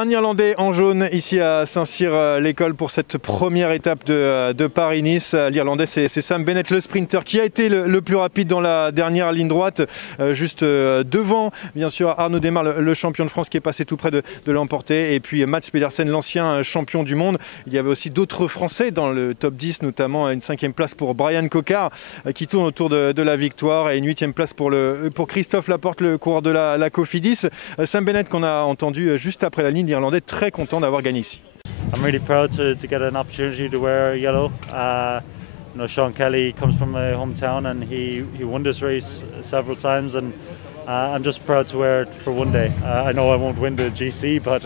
Un Irlandais en jaune ici à Saint-Cyr-l'École pour cette première étape de Paris-Nice. L'Irlandais, c'est Sam Bennett, le sprinter, qui a été le plus rapide dans la dernière ligne droite, juste devant, bien sûr, Arnaud Démare, le champion de France, qui est passé tout près de l'emporter. Et puis Mats Pedersen, l'ancien champion du monde. Il y avait aussi d'autres Français dans le top 10, notamment une 5e place pour Brian Cocard, qui tourne autour de la victoire, et une 8e place pour Christophe Laporte, le coureur de la Cofidis. Sam Bennett, qu'on a entendu juste après la ligne, l'Irlandais, très content d'avoir gagné ici. I'm really proud to get an opportunity to wear yellow. Sean Kelly comes from my hometown and he won this race several times, and I'm just proud to wear it for one day. I know I won't win the GC, but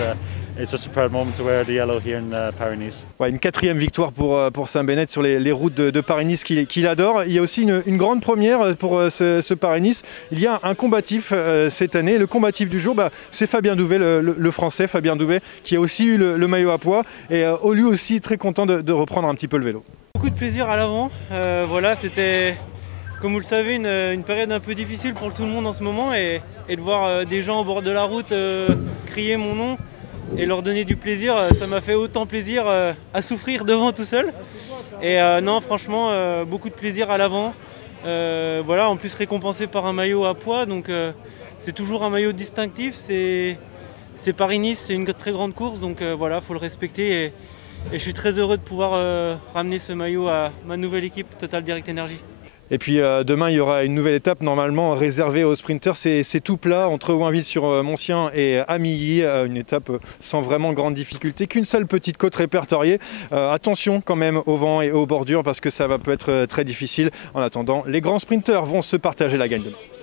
it's just a proud moment to wear the yellow here in Paris-Nice. Ouais, une 4e victoire pour Sam Bennett sur les routes de Paris-Nice qu'il adore. Il y a aussi une grande première pour ce Paris-Nice. Il y a un combatif cette année. Le combatif du jour, c'est Fabien Douvet, le Français Fabien Douvet, qui a aussi eu le maillot à pois, et lui aussi très content de reprendre un petit peu le vélo. Beaucoup de plaisir à l'avant. Voilà, c'était, comme vous le savez, une période un peu difficile pour tout le monde en ce moment, et de voir des gens au bord de la route crier mon nom et leur donner du plaisir, ça m'a fait autant plaisir à souffrir devant tout seul. Et non, franchement, beaucoup de plaisir à l'avant. Voilà, en plus récompensé par un maillot à pois, donc c'est toujours un maillot distinctif. C'est Paris-Nice, c'est une très grande course, donc voilà, faut le respecter. Et je suis très heureux de pouvoir ramener ce maillot à ma nouvelle équipe Total Direct Energy. Et puis demain, il y aura une nouvelle étape normalement réservée aux sprinters. C'est tout plat entre Oinville-sur-Montcien et Amilly. Une étape sans vraiment grande difficulté, qu'une seule petite côte répertoriée. Attention quand même au vent et aux bordures, parce que ça va peut être très difficile. En attendant, les grands sprinters vont se partager la gagne demain.